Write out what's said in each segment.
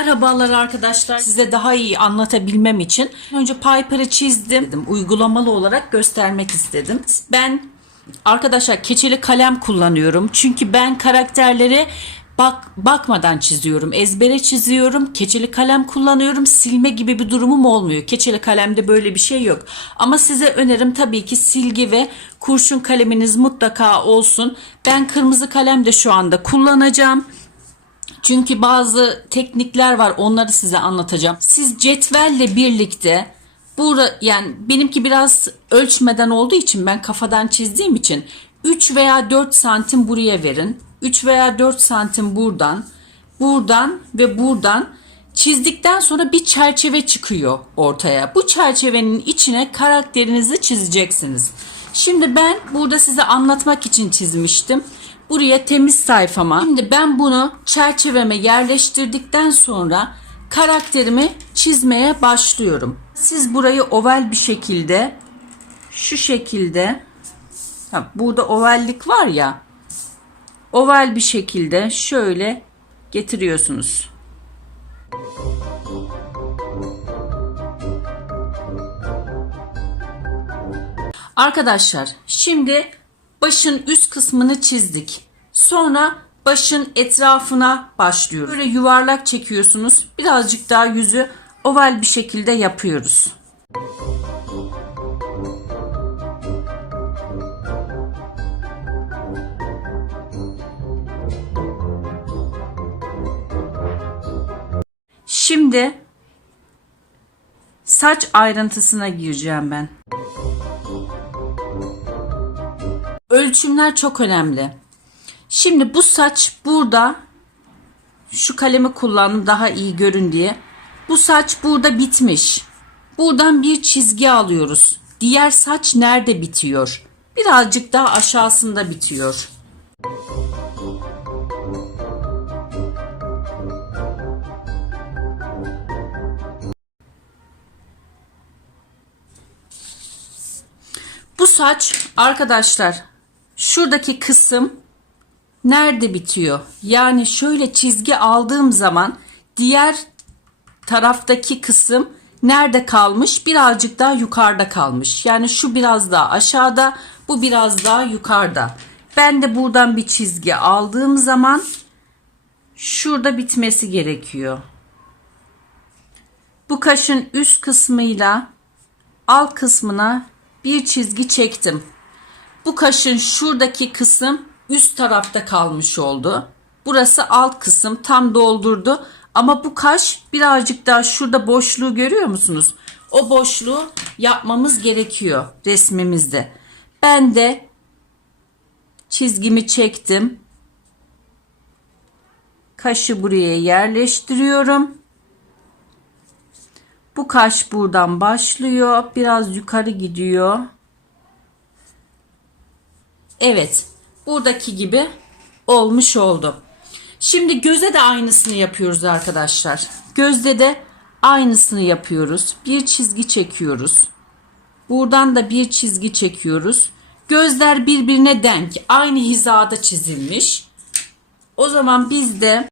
Merhabalar arkadaşlar. Size daha iyi anlatabilmem için önce Piper'ı çizdim. Dedim, Uygulamalı olarak göstermek istedim. Ben arkadaşlar keçeli kalem kullanıyorum. Çünkü ben karakterleri bak bakmadan çiziyorum. Ezbere çiziyorum. Keçeli kalem kullanıyorum. Silme gibi bir durumum olmuyor. Keçeli kalemde böyle bir şey yok. Ama size önerim tabii ki silgi ve kurşun kaleminiz mutlaka olsun. Ben kırmızı kalem de şu anda kullanacağım. Çünkü bazı teknikler var onları size anlatacağım. Siz cetvelle birlikte Bura, yani benimki biraz ölçmeden olduğu için ben kafadan çizdiğim için 3 veya 4 santim buraya verin. 3 veya 4 santim buradan, buradan ve buradan çizdikten sonra bir çerçeve çıkıyor ortaya. Bu çerçevenin içine karakterinizi çizeceksiniz. Şimdi ben burada size anlatmak için çizmiştim. Buraya temiz sayfama. Şimdi ben bunu çerçeveme yerleştirdikten sonra karakterimi çizmeye başlıyorum. Siz burayı oval bir şekilde şu şekilde ha, burada ovallik var ya oval bir şekilde şöyle getiriyorsunuz. Arkadaşlar şimdi başın üst kısmını çizdik. Sonra başın etrafına başlıyoruz. Böyle yuvarlak çekiyorsunuz. Birazcık daha yüzü oval bir şekilde yapıyoruz. Şimdi saç ayrıntısına gireceğim ben. Ölçümler çok önemli. Şimdi bu saç burada şu kalemi kullandım daha iyi görün diye. Bu saç burada bitmiş. Buradan bir çizgi alıyoruz. Diğer saç nerede bitiyor? Birazcık daha aşağısında bitiyor. Bu saç arkadaşlar şuradaki kısım nerede bitiyor? Yani şöyle çizgi aldığım zaman diğer taraftaki kısım nerede kalmış? Birazcık daha yukarıda kalmış. Yani şu biraz daha aşağıda, bu biraz daha yukarıda. Ben de buradan bir çizgi aldığım zaman şurada bitmesi gerekiyor. Bu kaşın üst kısmıyla alt kısmına bir çizgi çektim. Bu kaşın şuradaki kısım üst tarafta kalmış oldu. Burası alt kısım tam doldurdu. Ama bu kaş birazcık daha şurada boşluğu görüyor musunuz? O boşluğu yapmamız gerekiyor resmimizde. Ben de çizgimi çektim. Kaşı buraya yerleştiriyorum. Bu kaş buradan başlıyor. Biraz yukarı gidiyor. Evet. Buradaki gibi olmuş oldu. Şimdi göze de aynısını yapıyoruz arkadaşlar. Gözde de aynısını yapıyoruz. Bir çizgi çekiyoruz. Buradan da bir çizgi çekiyoruz. Gözler birbirine denk. Aynı hizada çizilmiş. O zaman biz de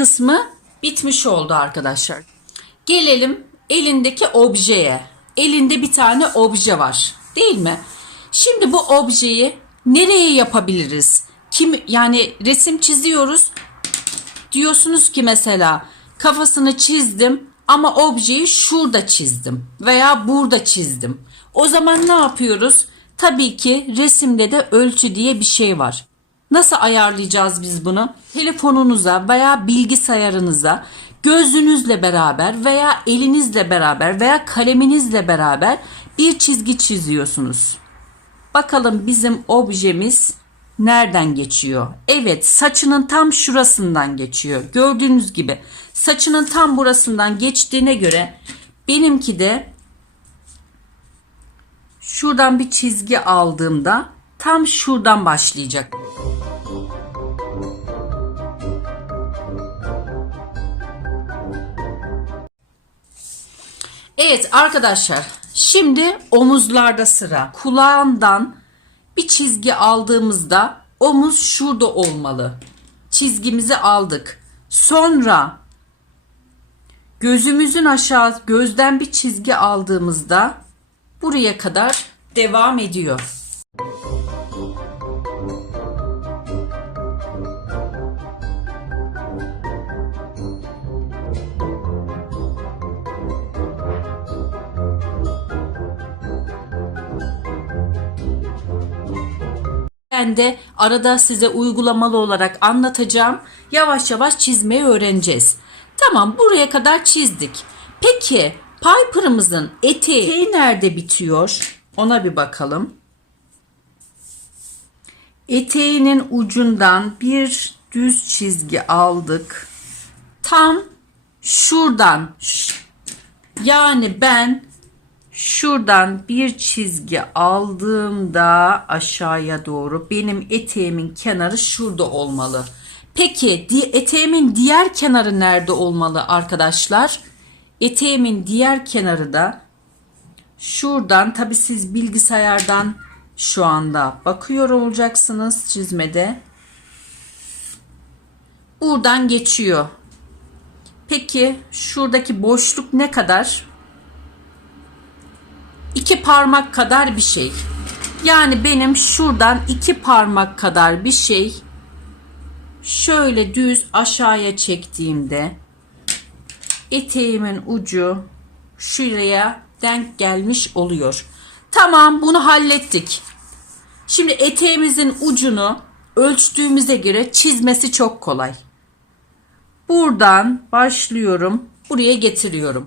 kısmı bitmiş oldu arkadaşlar. Gelelim elindeki objeye. Elinde bir tane obje var, değil mi? Şimdi bu objeyi nereye yapabiliriz? Kim yani resim çiziyoruz. Diyorsunuz ki mesela kafasını çizdim ama objeyi şurada çizdim veya burada çizdim. O zaman ne yapıyoruz? Tabii ki resimde de ölçü diye bir şey var. Nasıl ayarlayacağız biz bunu? Telefonunuza veya bilgisayarınıza gözünüzle beraber veya elinizle beraber veya kaleminizle beraber bir çizgi çiziyorsunuz. Bakalım bizim objemiz nereden geçiyor? Evet, saçının tam şurasından geçiyor. Gördüğünüz gibi saçının tam burasından geçtiğine göre benimki de şuradan bir çizgi aldığımda tam şuradan başlayacak. Evet arkadaşlar Şimdi omuzlarda sıra. Kulağından bir çizgi aldığımızda omuz şurada olmalı. Çizgimizi aldık. Sonra gözümüzün aşağı gözden bir çizgi aldığımızda buraya kadar devam ediyor. Ben de arada size uygulamalı olarak anlatacağım. Yavaş yavaş çizmeyi öğreneceğiz. Tamam buraya kadar çizdik. Peki Piper'ımızın eteği, eteği nerede bitiyor? Ona bir bakalım. Eteğinin ucundan bir düz çizgi aldık. Tam şuradan yani ben Şuradan bir çizgi aldığımda aşağıya doğru benim eteğimin kenarı şurada olmalı. Peki eteğimin diğer kenarı nerede olmalı arkadaşlar? Eteğimin diğer kenarı da şuradan tabi siz bilgisayardan şu anda bakıyor olacaksınız çizmede. Buradan geçiyor. Peki şuradaki boşluk ne kadar? İki parmak kadar bir şey. Yani benim şuradan iki parmak kadar bir şey şöyle düz aşağıya çektiğimde eteğimin ucu şuraya denk gelmiş oluyor. Tamam bunu hallettik. Şimdi eteğimizin ucunu ölçtüğümüze göre çizmesi çok kolay. Buradan başlıyorum. Buraya getiriyorum.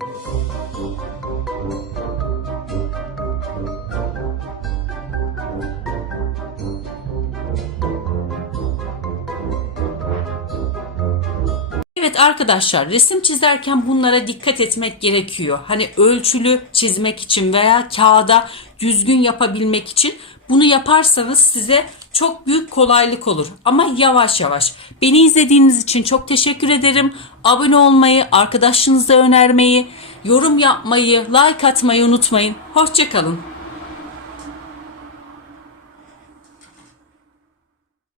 Evet arkadaşlar resim çizerken bunlara dikkat etmek gerekiyor. Hani ölçülü çizmek için veya kağıda düzgün yapabilmek için bunu yaparsanız size çok büyük kolaylık olur. Ama yavaş yavaş. Beni izlediğiniz için çok teşekkür ederim. Abone olmayı, arkadaşınıza önermeyi, yorum yapmayı, like atmayı unutmayın. Hoşçakalın.